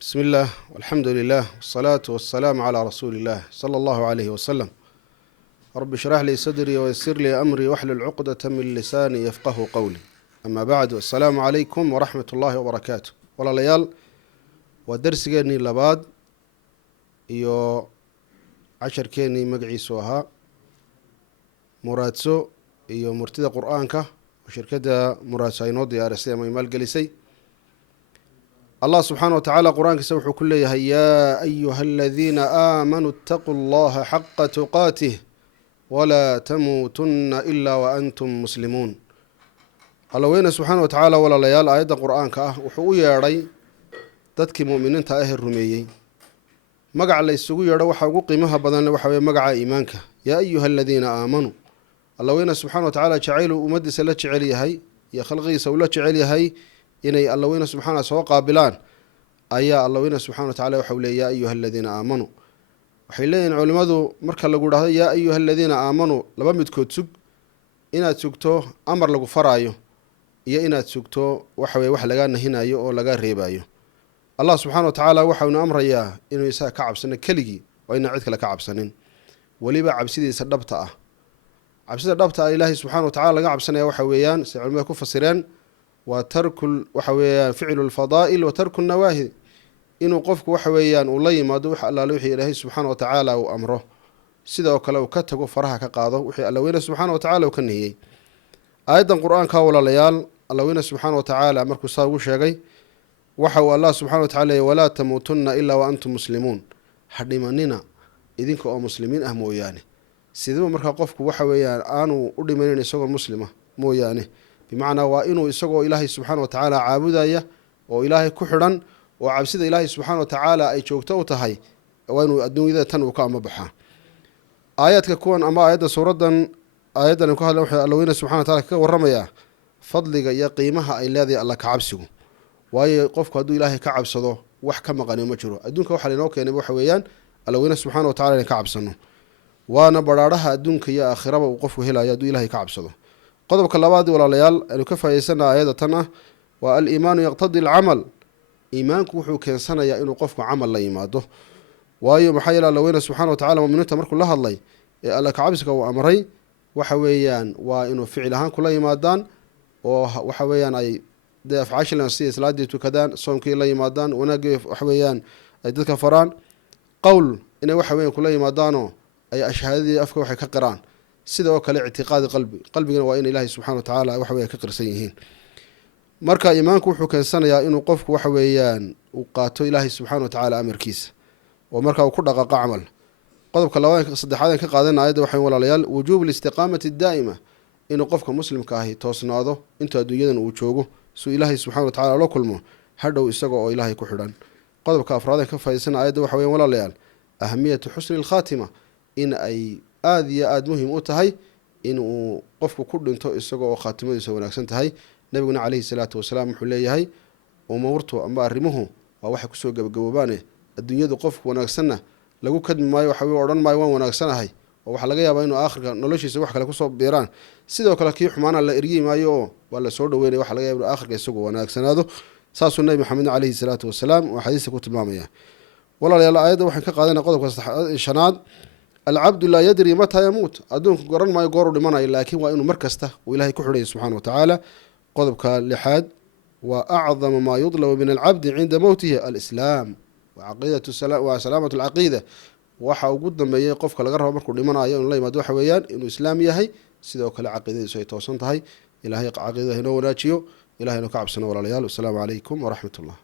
بسم الله والحمد لله والصلاة والسلام على رسول الله صلى الله عليه وسلم. رب اشرح لي صدري ويسر لي أمري واحلل عقدة من لساني يفقه قولي. أما بعد، السلام عليكم ورحمة الله وبركاته. ولا ليال ودرسيني لباد iyo casharkeenii magaciisu ahaa muraadso iyo murtida qur-aanka oo shirkadda muraadso ay noo diyaarisay ama maalgelisay. allah subxaana wa tacaala qur-aankiisa wuxuu ku leeyahay yaa ayuha aladiina aamanuu itaquu allaha xaqa tuqaatih walaa tamuutunna ilaa wa antum muslimuun. alla weyne subxaana wa tacaala walaalayaal aayadda qur-aanka ah wuxuu u yeedhay dadkii mu'miniinta ahee rumeeyey. magac la isugu yeedho waxaa ugu qiimaha badan waxa weye magaca iimaanka, yaa ayuha aladiina aamanuu. alla weyne subxana wa tacaala jacayluu ummaddiisa la jecel yahay iyo khalqigiisa uu la jecel yahay inay alla weyne subxaana soo qaabilaan ayaa alla weyne subxana wa tacala waxau leeyay yaa ayuha aladiina aamanuu. waxay leeyihin culimmadu marka lagu dhahdo yaa ayuha aladiina aamanuu, laba midkood sug: inaad sugto amar lagu faraayo iyo inaad sugto waxaweye wax lagaa nahinayo oo lagaa reebayo. allah subxaana wa tacaala waxaunu amrayaa inuu isaga ka cabsano keligii oo inaan cid kale ka cabsanin, weliba cabsidiisa dhabta ah. cabsida dhabta ah ilaahay subxana wa tacala laga cabsanaya waxa weeyaan siay culimada ku fasireen waa waxa weeyaan ficlu lfadaa'il wa tarku nawaahi, inuu qofku waxa weeyaan uu la yimaado wax allaale wixii ilaahay subxaana wa tacaala uu amro, sidoo kale uu ka tago faraha ka qaado wixii alla weyne subxaana wa tacala uu ka nihiyey. aayaddan qur-aanka walaalayaal alla weyne subxaana wa tacaala markuu saa ugu sheegay waxa uu allah subxana wa tacala leeyay walaa tamuutunna ilaa wa antum muslimuun, ha dhimanina idinka oo muslimiin ah mooyaane. siduu markaa qofku waxa weeyaan aanu u dhimanin isagoo muslima mooyaane, bimacnaa waa inuu isagoo ilaahay subxaana wa tacaala caabudaya oo ilaahay ku xidhan oo cabsida ilaahay subxaana wa tacaala ay joogto u tahay, waa inuu adduunyada tan uu ka amabaxaa. aayaadka kuwan ama aayadda suuraddan aayaddan ku hadla wuxuu alla weyne subxana wa tacala kaga warramayaa fadliga iyo qiimaha ay leedahay alla ka cabsigu. waayo qofku hadduu ilaahay ka cabsado wax ka maqani ma jiro. adduunka waxaa lainoo keenay waxa weeyaan alla weyne subxaana wa tacala inay ka cabsano, waana badhaadhaha adduunka iyo aakhiraba uu qofku helayo hadduu ilaahay ka cabsado. qodobka labaad walaalayaal aynu ka faa'idaysana aayadda tan ah waa aliimaanu yaqtadi alcamal. iimaanku wuxuu keensanayaa inuu qofku camal la yimaado. waayo maxaa yeele alla weyne subxana wa tacala muminiinta markuu la hadlay ee alla kacabsiga uu amray waxa weeyaan waa inuu ficil ahaan kula yimaadaan oo waxa weeyaan ay dee afcaashilan sida salaadii tukadaan, soomkii la yimaadaan, wanaaggii waxa weeyaan ay dadka faraan, qowl inay waxa weyan kula yimaadaanoo ay ashhaadadii afka waxay ka qiraan, sida oo kale ictiqaadi qalbigana waa in ilaahay subxana wa tacaala waxa weya ka qirsan yihiin. marka iimaanku wuxuu keensanayaa inuu qofku waxa weeyaan uu qaato ilaahay subxana wa tacaala amarkiisa oo markaa uu ku dhaqaaqo camal. qodobka saddexaad ka qaadana aayadda waxay walaalayaal wujuubu listiqaamati daa'ima, inuu qofka muslimka ahi toosnaado intuu adduunyadan uu joogo suu ilaahay subxana wa tacala la kulmo hadhow isaga oo ilaahay ku xidhan. qodobka afraad ka faa'idaysana aayadda waxa weyan walaalayaal ahamiyatu xusni lkhaatima, in ay aada iyo aada muhim u tahay inuu qofku ku dhinto isaga oo khaatimadiisa wanaagsan tahay. nabiguna caleyhi salaatu wasalaam wuxuu leeyahay umuurtu ama arrimuhu waa waxay kusoo gabagaboobaane adduunyadu qofku wanaagsanna lagu kadmi maayo, waxa odhan maayo waan wanaagsanahay, oo waxaa laga yaabaa inuu aakhirka noloshiisa wax kale kusoo biiraan. sidoo kale kii xumaana la eryi maayo oo waa la soo dhaweynaya, waxa laga yaba inuu aakhirka isagu wanaagsanaado. saasuu nabi maxamedna caleyhi salaatu wasalaam oo xadiista ku tilmaamaya. walaalayaal aayadda waxaan ka qaadanaya qodobka shanaad alcabdu laa yadri mataa yamuut. adduunku garan maayo goor u dhimanayo, laakiin waa inuu mar kasta uu ilaahay ku xidhaya subxana wa tacaala. qodobka lixaad waa acdama maa yudlabu min alcabdi cinda mowtihi alislaam wa salaamatu alcaqiida. waxa ugu dambeeyay qofka laga rabo markuu dhimanayo inuu la yimaado waxa weeyaan inuu islaam yahay, sidoo kale caqiidadiisu ay toosan tahay. ilaahay caqiidada inoo wanaajiyo, ilahay inuu ka cabsano walaalayaal. wasalaamu calaykum waraxmat ullah.